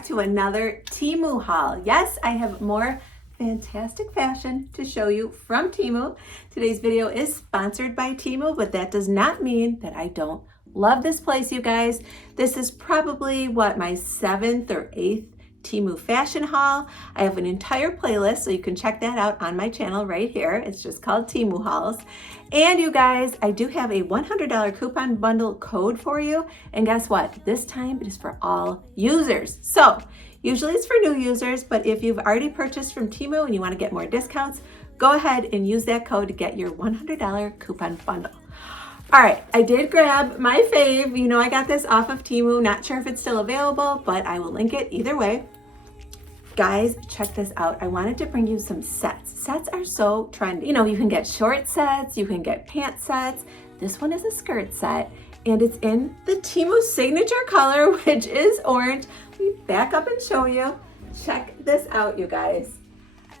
back to another TEMU haul. Yes, I have more fantastic fashion to show you from TEMU. Today's video is sponsored by TEMU, but that does not mean that I don't love this place, you guys. This is probably my 7th or 8th TEMU fashion haul. I have an entire playlist, so you can check that out on my channel right here. It's just called TEMU hauls. And you guys, I do have a $100 coupon bundle code for you. And guess what? This time it is for all users. So usually it's for new users, but if you've already purchased from TEMU and you want to get more discounts, go ahead and use that code to get your $100 coupon bundle. All right, I did grab my fave. You know, I got this off of TEMU. Not sure if it's still available, but I will link it either way. Guys, check this out. I wanted to bring you some sets. Sets are so trendy. You know, you can get short sets, you can get pant sets. This one is a skirt set, and it's in the TEMU signature color, which is orange. Let me back up and show you. Check this out, you guys.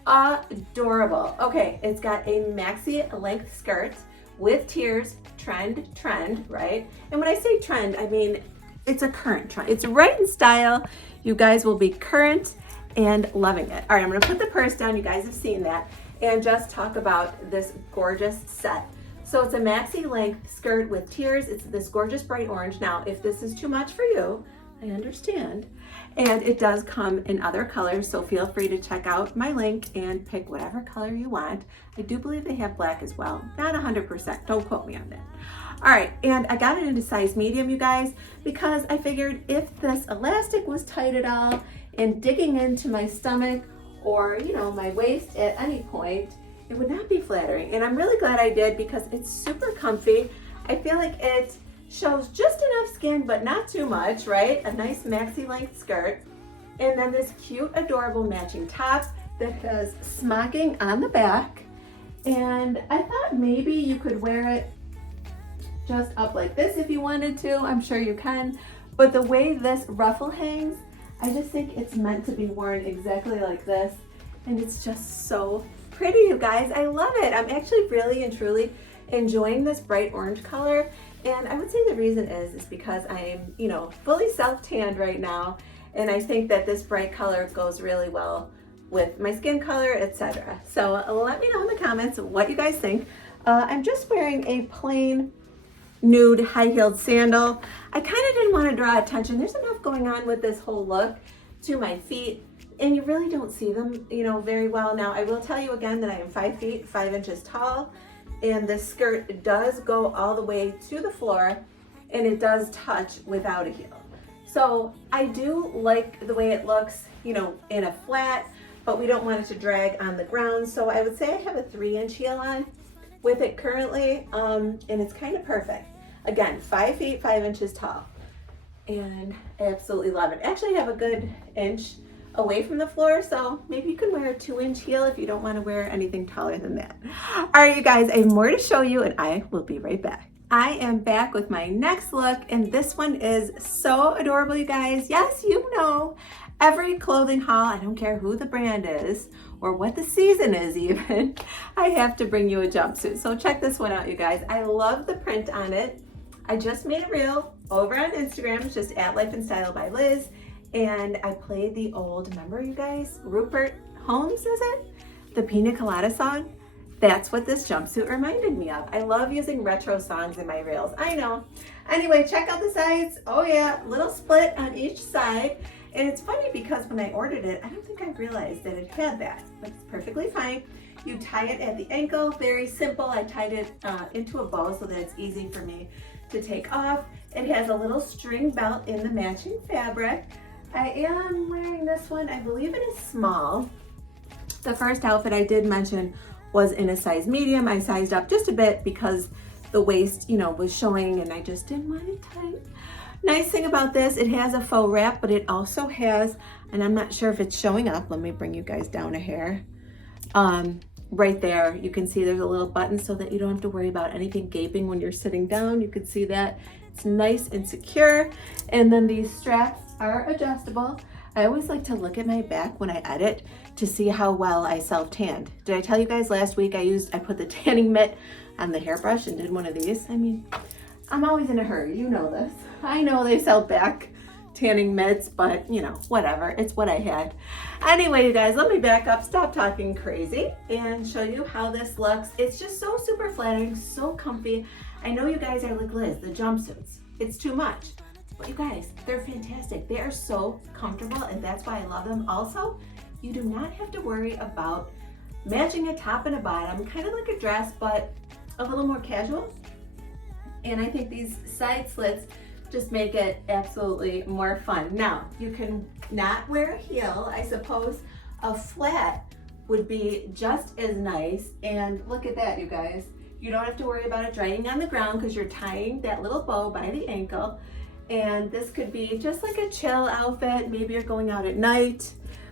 Adorable. Okay, it's got a maxi length skirt with tiers, trend, right? And when I say trend, I mean, it's a current trend. It's right in style. You guys will be current and loving it. All right, I'm gonna put the purse down. You guys have seen that. And just talk about this gorgeous set. So it's a maxi length skirt with tiers. It's this gorgeous bright orange. Now, if this is too much for you, I understand. And it does come in other colors, so feel free to check out my link and pick whatever color you want. I do believe they have black as well. Not 100%, don't quote me on that. All right, and I got it in a size medium, you guys, because I figured if this elastic was tight at all and digging into my stomach or, you know, my waist at any point, it would not be flattering. And I'm really glad I did because it's super comfy. I feel like it shows just enough skin, but not too much, right? A nice maxi length skirt. And then this cute, adorable matching top that has smocking on the back. And I thought maybe you could wear it just up like this if you wanted to. I'm sure you can. But the way this ruffle hangs, I just think it's meant to be worn exactly like this. And it's just so pretty, you guys. I love it. I'm actually really and truly enjoying this bright orange color. And I would say the reason is because I'm, you know, fully self-tanned right now. And I think that this bright color goes really well with my skin color, etc. So let me know in the comments what you guys think. I'm just wearing a plain nude high-heeled sandal. I kind of didn't want to draw attention. There's enough going on with this whole look to my feet, and you really don't see them, you know, very well. Now, I will tell you again that I am 5 feet, 5 inches tall. And this skirt does go all the way to the floor, and it does touch without a heel. So I do like the way it looks, you know, in a flat, but we don't want it to drag on the ground. So I would say I have a 3-inch heel on with it currently, and it's kind of perfect. Again, 5 feet, 5 inches tall, and I absolutely love it. Actually, I have a good inch away from the floor, so maybe you can wear a 2-inch heel if you don't want to wear anything taller than that. All right, you guys, I have more to show you, and I will be right back. I am back with my next look, and this one is so adorable, you guys. Yes, you know, every clothing haul, I don't care who the brand is or what the season is even, I have to bring you a jumpsuit. So check this one out, you guys. I love the print on it. I just made a reel over on Instagram. It's just @Life&Style by Liz. And I played the old, remember you guys, Rupert Holmes, is it? The Pina Colada song? That's what this jumpsuit reminded me of. I love using retro songs in my reels, I know. Anyway, check out the sides. Oh yeah, little split on each side. And it's funny because when I ordered it, I don't think I realized that it had that, but it's perfectly fine. You tie it at the ankle, very simple. I tied it into a bow so that it's easy for me to take off. It has a little string belt in the matching fabric. I am wearing this one, I believe it is small. The first outfit I did mention was in a size medium. I sized up just a bit because the waist, you know, was showing and I just didn't want it tight. Nice thing about this, it has a faux wrap, but it also has, and I'm not sure if it's showing up, let me bring you guys down a hair. Right there, you can see there's a little button so that you don't have to worry about anything gaping when you're sitting down. You can see that it's nice and secure. And then these straps are adjustable. I always like to look at my back when I edit to see how well I self-tanned. Did I tell you guys last week I put the tanning mitt on the hairbrush and did one of these? I mean, I'm always in a hurry, you know this. I know they sell back tanning mitts, but you know, whatever, it's what I had. Anyway, you guys, let me back up, stop talking crazy, and show you how this looks. It's just so super flattering, so comfy. I know you guys are like, Liz, the jumpsuits, it's too much. But you guys, they're fantastic. They are so comfortable, and that's why I love them. Also, you do not have to worry about matching a top and a bottom, kind of like a dress, but a little more casual. And I think these side slits just make it absolutely more fun. Now, you can not wear a heel. I suppose a flat would be just as nice. And look at that, you guys. You don't have to worry about it drying on the ground because you're tying that little bow by the ankle. And this could be just like a chill outfit. Maybe you're going out at night,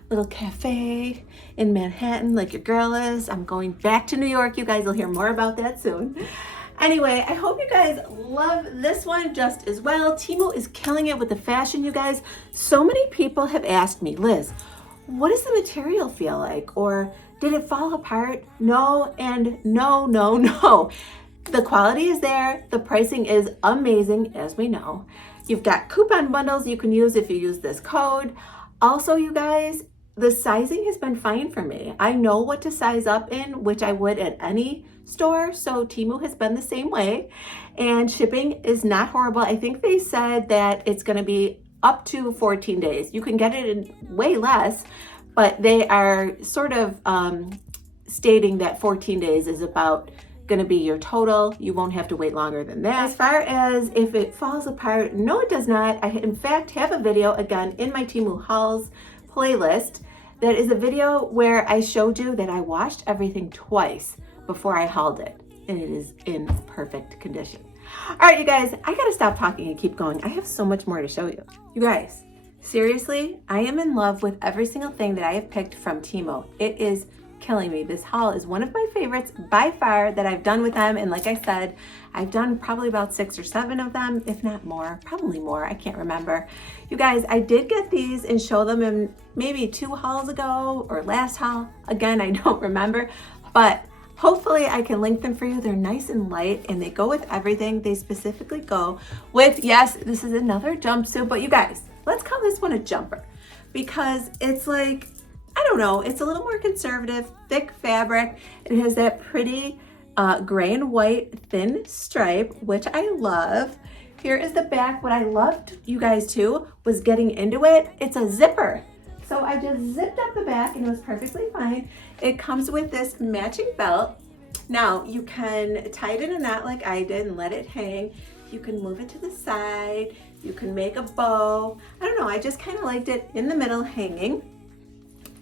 little cafe in Manhattan like your girl is. I'm going back to New York. You guys will hear more about that soon. Anyway, I hope you guys love this one just as well. TEMU is killing it with the fashion, you guys. So many people have asked me, Liz, what does the material feel like? Or did it fall apart? No, and no, no, no. The quality is there. The pricing is amazing, as we know. You've got coupon bundles you can use if you use this code. Also, you guys, the sizing has been fine for me. I know what to size up in, which I would at any store, so TEMU has been the same way, and shipping is not horrible. I think they said that it's going to be up to 14 days. You can get it in way less, but they are sort of stating that 14 days is about going to be your total. You won't have to wait longer than that. As far as if it falls apart, no, it does not. I in fact have a video again in my TEMU hauls playlist that is a video where I showed you that I washed everything twice before I hauled it, and it is in perfect condition. All right, you guys, I gotta stop talking and keep going. I have so much more to show you. You guys, seriously, I am in love with every single thing that I have picked from TEMU. It is killing me. This haul is one of my favorites by far that I've done with them, and like I said, I've done probably about 6 or 7 of them, if not more, probably more, I can't remember. You guys, I did get these and show them in maybe 2 hauls ago or last haul. Again, I don't remember, but hopefully I can link them for you. They're nice and light and they go with everything. They specifically go with, yes, this is another jumpsuit, but you guys, let's call this one a jumper because it's like, I don't know, it's a little more conservative, thick fabric. It has that pretty gray and white thin stripe, which I love. Here is the back. What I loved, you guys too, was getting into it. It's a zipper. So I just zipped up the back and it was perfectly fine. It comes with this matching belt. Now you can tie it in a knot like I did and let it hang. You can move it to the side. You can make a bow. I don't know, I just kind of liked it in the middle hanging.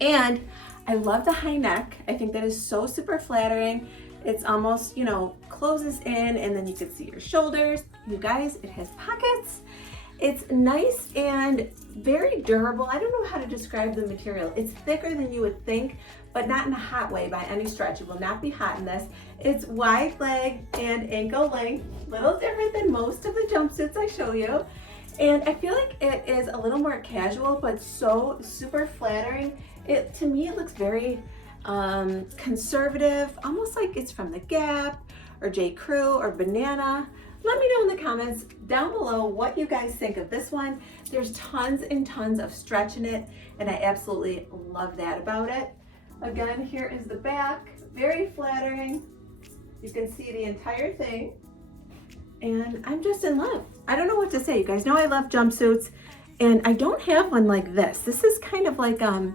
And I love the high neck. I think that is so super flattering. It's almost, you know, closes in and then you can see your shoulders. You guys, it has pockets. It's nice and very durable. I don't know how to describe the material. It's thicker than you would think, but not in a hot way by any stretch. It will not be hot in this. It's wide leg and ankle length, little different than most of the jumpsuits I show you. And I feel like it is a little more casual, but so super flattering. To me, it looks very conservative, almost like it's from the Gap or J. Crew or Banana. Let me know in the comments down below what you guys think of this one. There's tons and tons of stretch in it, and I absolutely love that about it. Again, here is the back, very flattering. You can see the entire thing, and I'm just in love. I don't know what to say. You guys know I love jumpsuits, and I don't have one like this. This is kind of like, I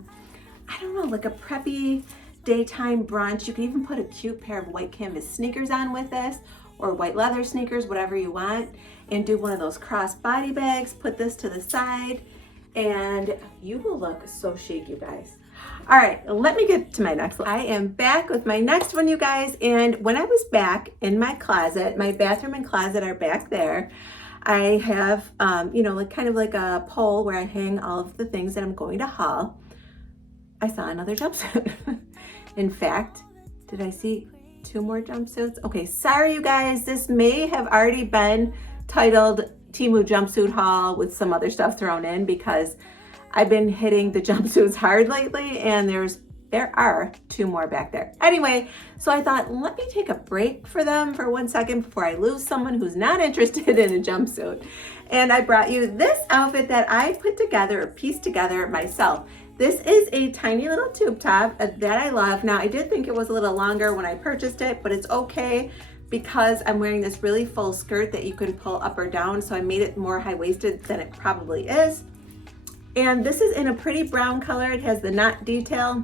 don't know, like a preppy daytime brunch. You can even put a cute pair of white canvas sneakers on with this, or white leather sneakers, whatever you want, and do one of those cross body bags, put this to the side, and you will look so chic, you guys. All right, let me get to my next one. I am back with my next one, you guys, and when I was back in my closet, my bathroom and closet are back there. I have, you know, like kind of like a pole where I hang all of the things that I'm going to haul. I saw another jumpsuit. In fact, did I see 2 more jumpsuits? Okay, sorry you guys, this may have already been titled TEMU jumpsuit haul with some other stuff thrown in because I've been hitting the jumpsuits hard lately and there's there are 2 more back there. Anyway, so I thought, let me take a break for them for 1 second before I lose someone who's not interested in a jumpsuit. And I brought you this outfit that I put together or pieced together myself. This is a tiny little tube top that I love. Now, I did think it was a little longer when I purchased it, but it's okay because I'm wearing this really full skirt that you can pull up or down. So I made it more high-waisted than it probably is. And this is in a pretty brown color. It has the knot detail.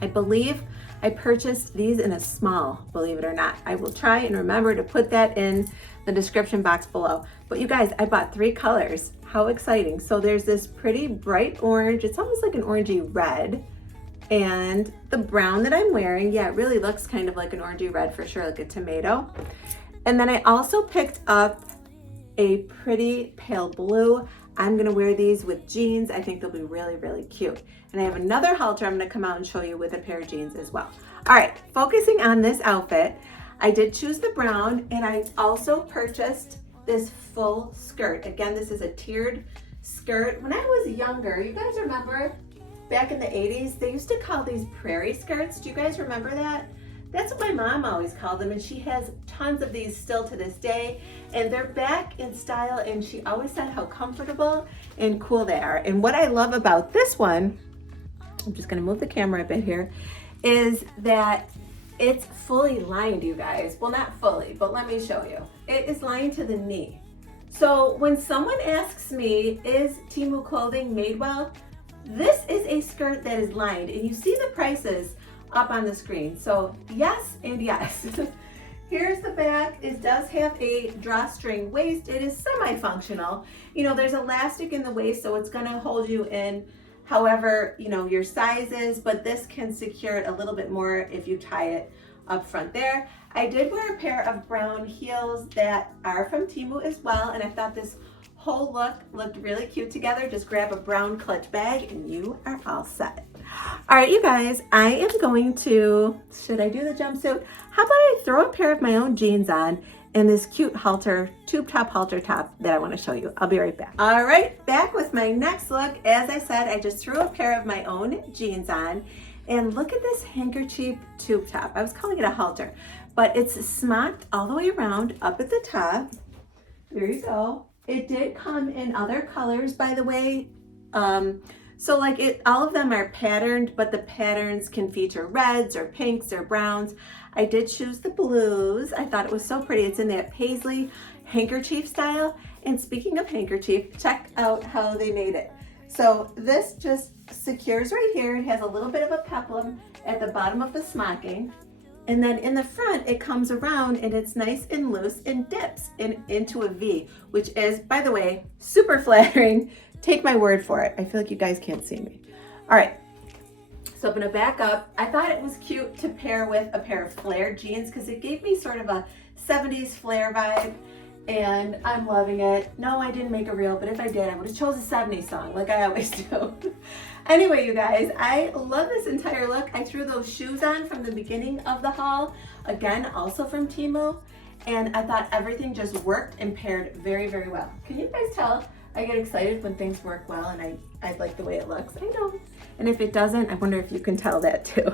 I believe I purchased these in a small, believe it or not. I will try and remember to put that in the description box below. But you guys, I bought 3 colors. How exciting. So there's this pretty bright orange. It's almost like an orangey red. And the brown that I'm wearing, yeah, it really looks kind of like an orangey red for sure, like a tomato. And then I also picked up a pretty pale blue. I'm gonna wear these with jeans. I think they'll be really, really cute. And I have another halter I'm gonna come out and show you with a pair of jeans as well. All right, focusing on this outfit, I did choose the brown, and I also purchased this full skirt. Again, this is a tiered skirt. When I was younger, you guys remember back in the 80s, they used to call these prairie skirts. Do you guys remember that? That's what my mom always called them, and she has tons of these still to this day, and they're back in style, and she always said how comfortable and cool they are. And what I love about this one, I'm just gonna move the camera a bit here, is that it's fully lined, you guys. Well, not fully, but let me show you. It is lined to the knee. So when someone asks me, is TEMU clothing made well? This is a skirt that is lined, and you see the prices up on the screen. So yes and yes. Here's the back. It does have a drawstring waist. It is semi-functional. You know, there's elastic in the waist, so it's gonna hold you in however, you know, your size is, but this can secure it a little bit more if you tie it up front there. I did wear a pair of brown heels that are from TEMU as well, and I thought this whole look looked really cute together. Just grab a brown clutch bag and you are all set. All right, you guys, I am going to, should I do the jumpsuit? How about I throw a pair of my own jeans on and this cute halter, tube top halter top that I want to show you. I'll be right back. All right, back with my next look. As I said, I just threw a pair of my own jeans on, and look at this handkerchief tube top. I was calling it a halter, but it's smocked all the way around up at the top. There you go. It did come in other colors, by the way. So like all of them are patterned, but the patterns can feature reds or pinks or browns. I did choose the blues. I thought it was so pretty. It's in that paisley handkerchief style. And speaking of handkerchief, check out how they made it. So this just secures right here. It has a little bit of a peplum at the bottom of the smocking. And then in the front, it comes around and it's nice and loose and dips into a V, which is, by the way, super flattering. Take my word for it. I feel like you guys can't see me. All right, so I'm gonna back up. I thought it was cute to pair with a pair of flared jeans because it gave me sort of a 70s flare vibe, and I'm loving it. No, I didn't make a reel, but if I did, I would have chose a 70s song like I always do. Anyway, you guys, I love this entire look. I threw those shoes on from the beginning of the haul, again, also from TEMU, and I thought everything just worked and paired very, very well. Can you guys tell? I get excited when things work well, and I like the way it looks. I know. And if it doesn't, I wonder if you can tell that too.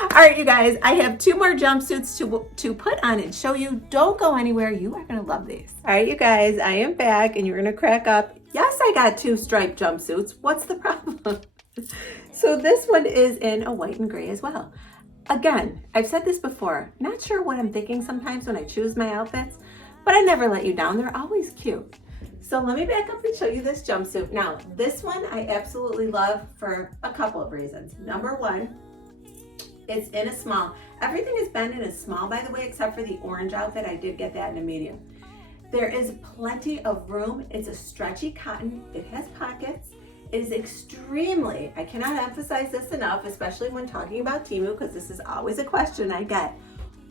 All right, you guys, I have 2 more jumpsuits to put on and show you. Don't go anywhere. You are gonna love these. All right, you guys, I am back, and you're gonna crack up. Yes, I got 2 striped jumpsuits. What's the problem? So this one is in a white and gray as well. Again, I've said this before, not sure what I'm thinking sometimes when I choose my outfits, but I never let you down. They're always cute. So let me back up and show you this jumpsuit. Now, this one I absolutely love for a couple of reasons. Number one, it's in a small. Everything has been in a small, by the way, except for the orange outfit. I did get that in a medium. There is plenty of room. It's a stretchy cotton. It has pockets. It is extremely, I cannot emphasize this enough, especially when talking about TEMU, because this is always a question I get,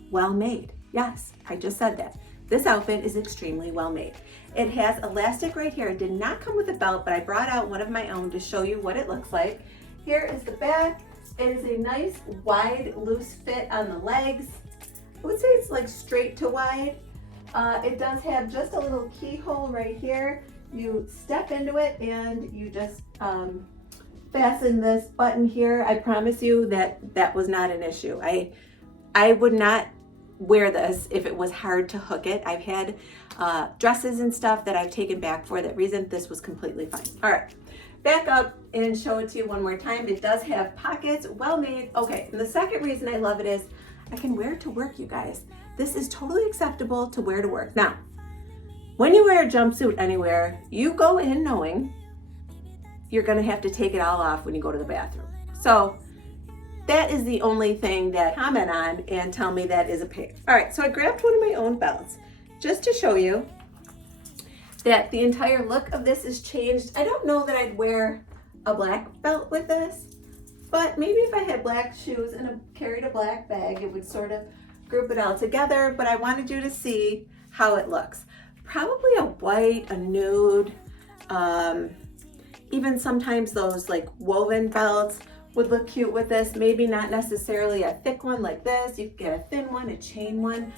well made. Yes, I just said that. This outfit is extremely well made. It has elastic right here. It did not come with a belt, but I brought out one of my own to show you what it looks like. Here is the back. It is a nice wide, loose fit on the legs. I would say it's like straight to wide. It does have just a little keyhole right here. You step into it and you just fit fasten this button here, I promise you that was not an issue. I would not wear this if it was hard to hook it. I've had dresses and stuff that I've taken back for that reason. This was completely fine. All right, back up and show it to you one more time. It does have pockets, well made. Okay, and the second reason I love it is I can wear it to work, you guys. This is totally acceptable to wear to work. Now, when you wear a jumpsuit anywhere, you go in knowing you're gonna have to take it all off when you go to the bathroom. So that is the only thing that comment on and tell me that is a pain. All right, so I grabbed one of my own belts just to show you that the entire look of this is changed. I don't know that I'd wear a black belt with this, but maybe if I had black shoes and carried a black bag, it would sort of group it all together, but I wanted you to see how it looks. Probably a white, a nude, even sometimes those like woven belts would look cute with this. Maybe not necessarily a thick one like this. You could get a thin one, a chain one.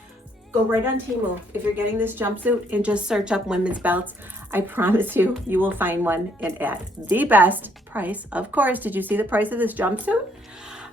Go right on TEMU if you're getting this jumpsuit and just search up women's belts. I promise you, you will find one and at the best price. Of course, did you see the price of this jumpsuit?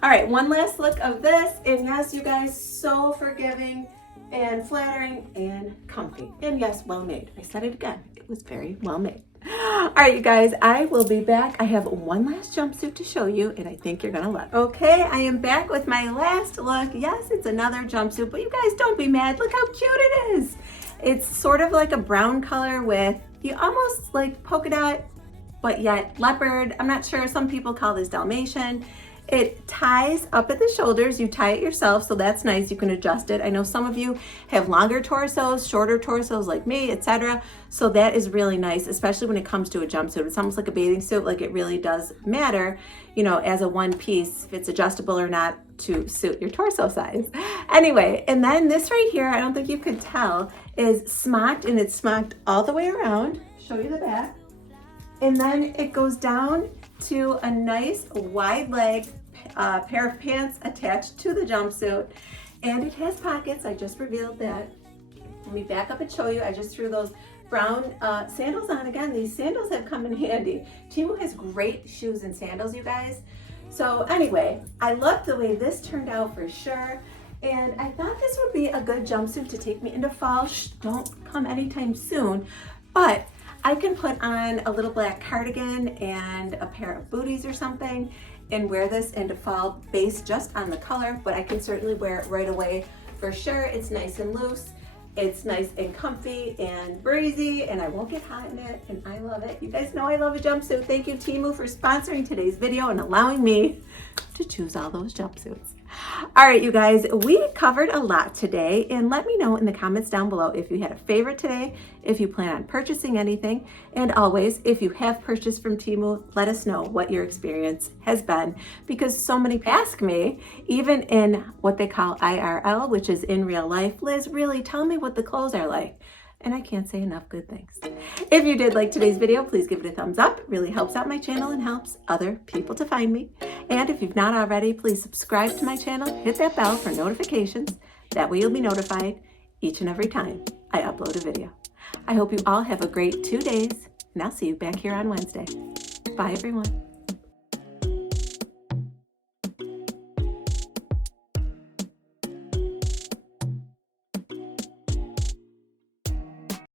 All right, one last look of this. And yes, you guys, so forgiving and flattering and comfy. And yes, well made. I said it again, it was very well made. All right, you guys, I will be back. I have one last jumpsuit to show you, and I think you're gonna love it. Okay, I am back with my last look. Yes, it's another jumpsuit, but you guys don't be mad. Look how cute it is. It's sort of like a brown color with, you almost like polka dot, but yet leopard. I'm not sure, some people call this Dalmatian. It ties up at the shoulders. You tie it yourself, so that's nice. You can adjust it. I know some of you have longer torsos, shorter torsos like me, etc. So that is really nice, especially when it comes to a jumpsuit. It's almost like a bathing suit. Like it really does matter, you know, as a one piece, if it's adjustable or not to suit your torso size. Anyway, and then this right here, I don't think you could tell, is smocked, and it's smocked all the way around. Show you the back. And then it goes down to a nice wide leg pair of pants attached to the jumpsuit, and it has pockets. I just revealed that. Let me back up and show you. I just threw those brown sandals on. Again, these sandals have come in handy. TEMU has great shoes and sandals, you guys. So anyway, I love the way this turned out for sure, and I thought this would be a good jumpsuit to take me into fall. Don't come anytime soon, but I can put on a little black cardigan and a pair of booties or something and wear this into fall based just on the color, but I can certainly wear it right away for sure. It's nice and loose. It's nice and comfy and breezy, and I won't get hot in it, and I love it. You guys know I love a jumpsuit. Thank you, TEMU, for sponsoring today's video and allowing me to choose all those jumpsuits. All right, you guys, we covered a lot today, and let me know in the comments down below if you had a favorite today, if you plan on purchasing anything, and always, if you have purchased from TEMU, let us know what your experience has been, because so many ask me, even in what they call IRL, which is in real life, Liz, really tell me what the clothes are like. And I can't say enough good things. If you did like today's video, please give it a thumbs up. It really helps out my channel and helps other people to find me. And if you've not already, please subscribe to my channel, hit that bell for notifications. That way you'll be notified each and every time I upload a video. I hope you all have a great 2 days, and I'll see you back here on Wednesday. Bye, everyone.